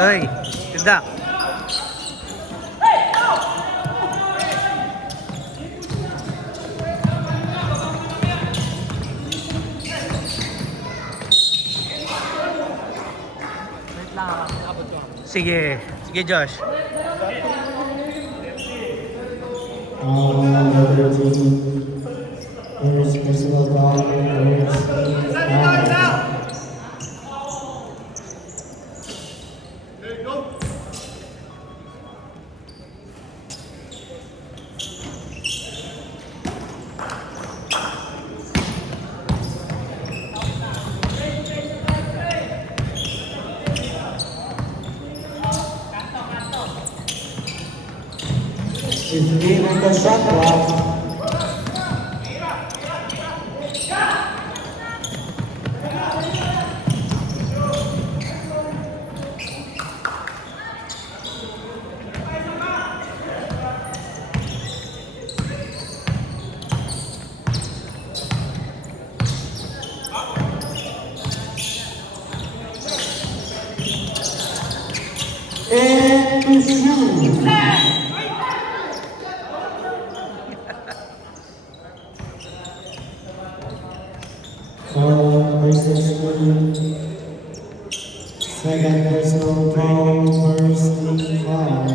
Ay, ganda. Sige, sige Josh. Number 13, first personal foul, first foul. Is leaving the shot clock. And to shoot. Number 16, second personal foul, first team foul.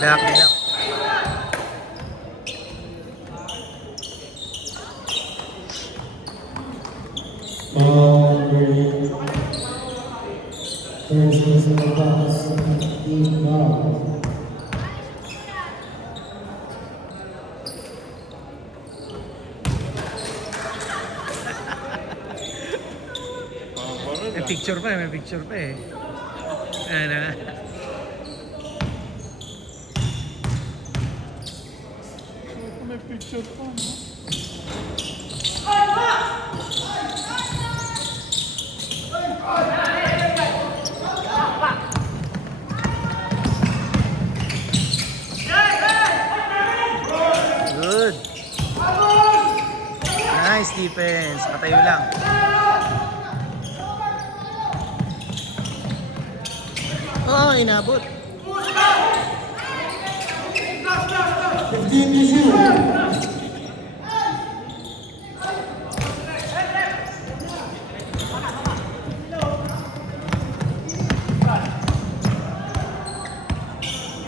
Dak, dak. First personal foul, second team foul. May picture pa eh, may picture pa eh. Ano? May picture pa, no? Good. Nice defense. Patayo lang. Oh, inabot. 15 to shoot.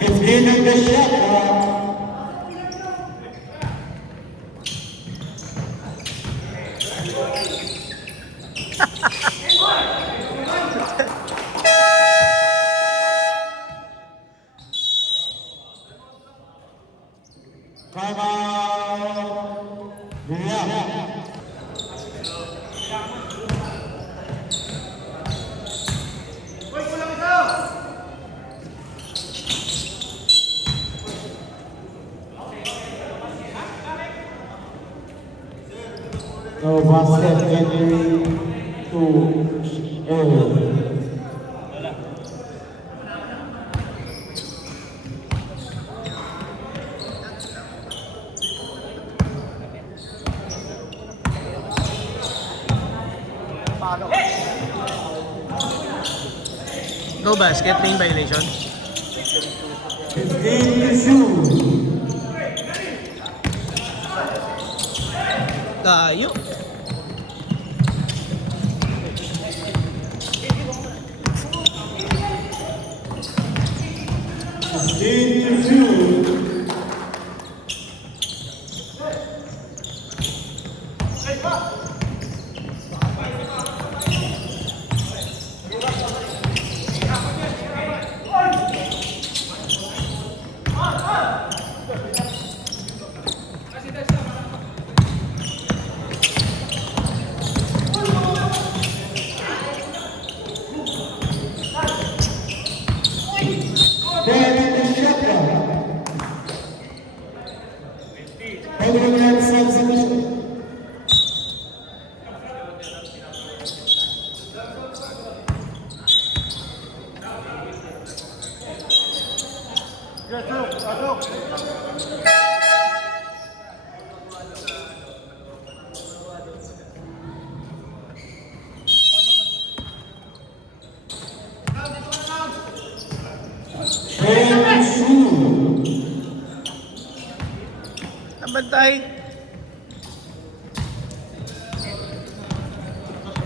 It's leaving the shot clock. Time out. Yeah. No basket entry to L. No basket, lane violation. 15 to shoot. Tayo. Nabantay.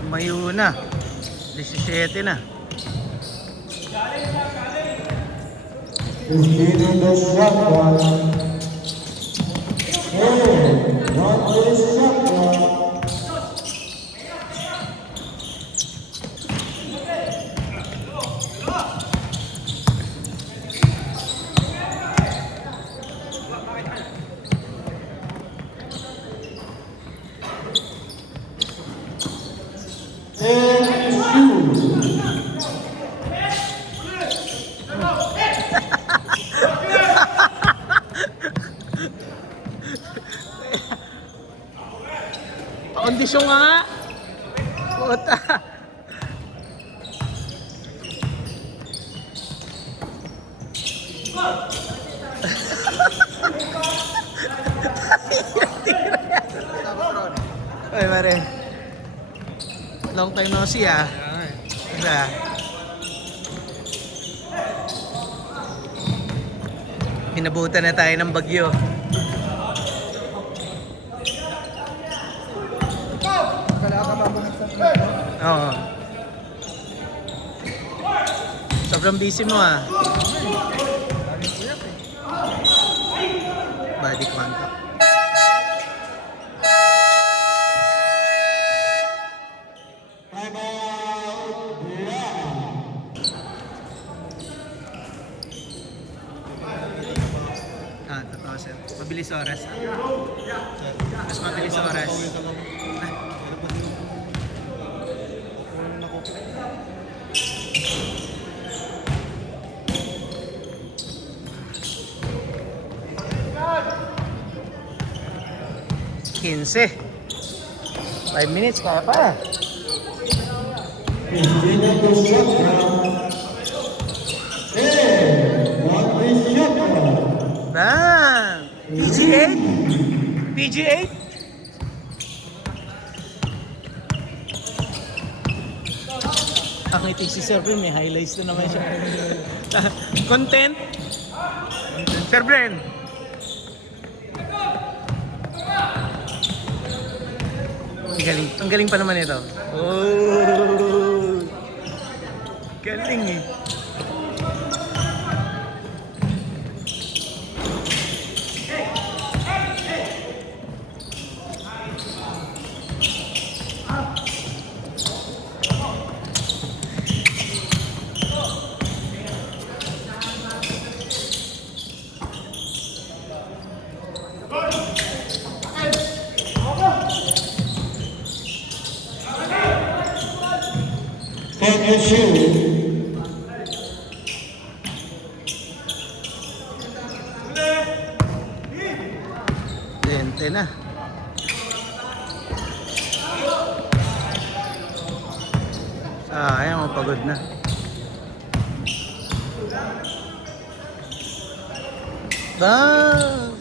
Mayo na. 17 na. is leading the shotgun. What is shotgun? Kondisyon nga. Puta. Oy, mare. Long time no see ah. Diba? Pinabutan na tayo ng bagyo. Oo. Sobrang busy mo ah. Body contact. Totoo sir. Mabilis oras. Mas mabilis oras. 15. 5 minutes, kaya pa. Is leading the shotgun. What is shotgun? Bang! PG8? PG8? Ang ngiti si Sir Bren, may highlights na naman siya. Content? Sir Bren? Ang galing pa naman ito. Oh! Galing eh. Can you shoot? Lente na. Sayang, pagod na. Bang!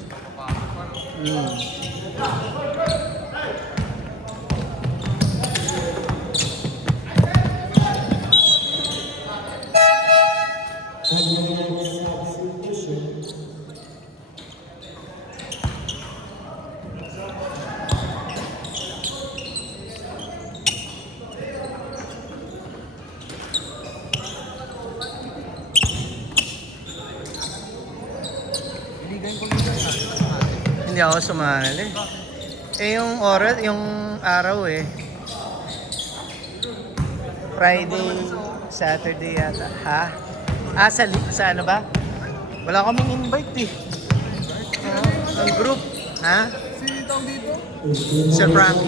Hindi ako sumali. Eh yung oras, yung araw eh. Friday, Saturday yata. Ha? Ah, sa ano ba? Wala kaming invite eh. Ang group. Ha? Si tawag dito? Sir Frank.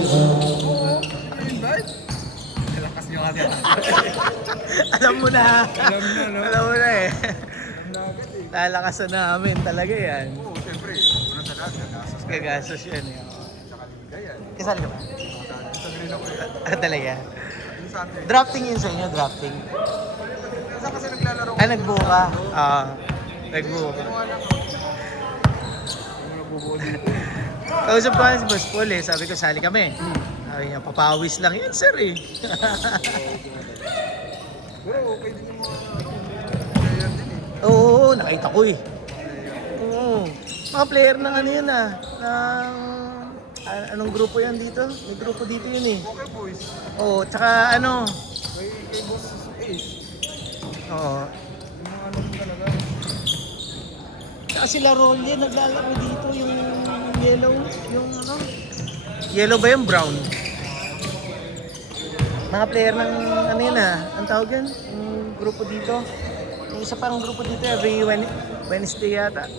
Invite? Nilakas nyo nga dito. Alam mo na. Alam na, no? Alam mo na eh. Alam na agad eh. Lalakasan namin talaga yan. Oo, siyempre. Una sa lahat, nagasos ka. Gagastos yan eh. Tsaka liga yan. Kasal ka ba? Sa green ako eh. Ah, talaga. Yung Saturday. Drafting yun sa inyo, drafting. Saan kasi naglalaro? Ay, nagbuo ka? Nagbuo ka. Ano lang? Ano nagbubuo dito? Kausap ko nga si Boss Paul eh, sabi ko sali kami. Sabi niya, papawis lang yan sir eh. Pero okay din yung mga player din eh. Oo, nakita ko eh. Oo. Mga player ng ano yun ng... Anong grupo yan dito? May grupo dito yun eh. Okay boys. Oo, tsaka ano... Kay boss Ace. Oo. Yung mga ano talaga. Tsaka sila Rolly, naglalaro dito yung yellow, yung ano? Yellow ba yung brown? Mga player ng ano yun ang tawag yun? Yung grupo dito. Yung isa parang grupo dito every Wednesday yata.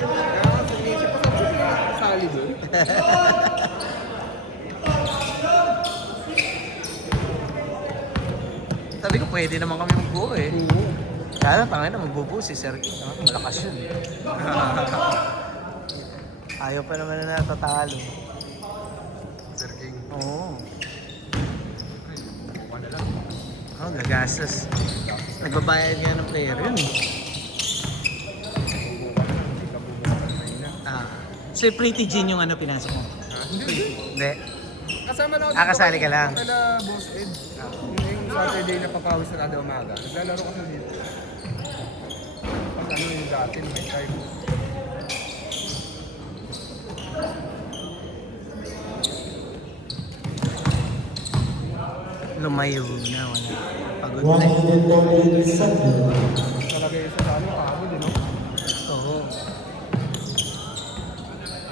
Kaya nga sinisip ko sa kasali doon. Sabi ko pwede naman kami magbuo eh. Oo. Kaya lang tangin na magbubuo si Sir King. Malakas yun. Ayaw pa naman na natatalo. Sir King. Oo. Buka na lang. Gagastos. Nagbabayad nga ng player yun eh. Buka na lang. Hindi ka bubuka na na. So Pretty Jean yung ano pinasok mo? Hindi. Hindi. Kasama lang ako. Kasali ka lang. Kala Boss Ed. Yung Saturday na papawis na kada umaga. Naglalaro kasi dito. Pag ano yung dati, may time. Lumayo na, wala. Pagod na eh. 130 seconds. Talaga yung sa ano, pagod, no? Oo.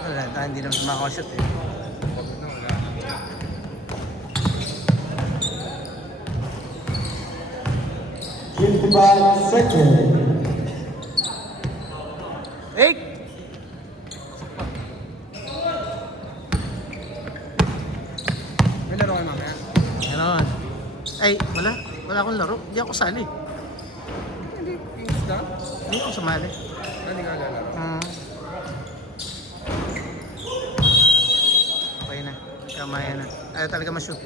Wala, hindi naman makakashoot eh. Pagod na, wala. Seconds. Eh! May laro kayo mamaya. Ganon. Ay, wala. Wala akong laro. Hindi ako sali. Hindi, Kings ka? Hindi ako sumali. Hindi ka lalaro. Okay na. Kamaya na. Ayaw talaga ma-shoot.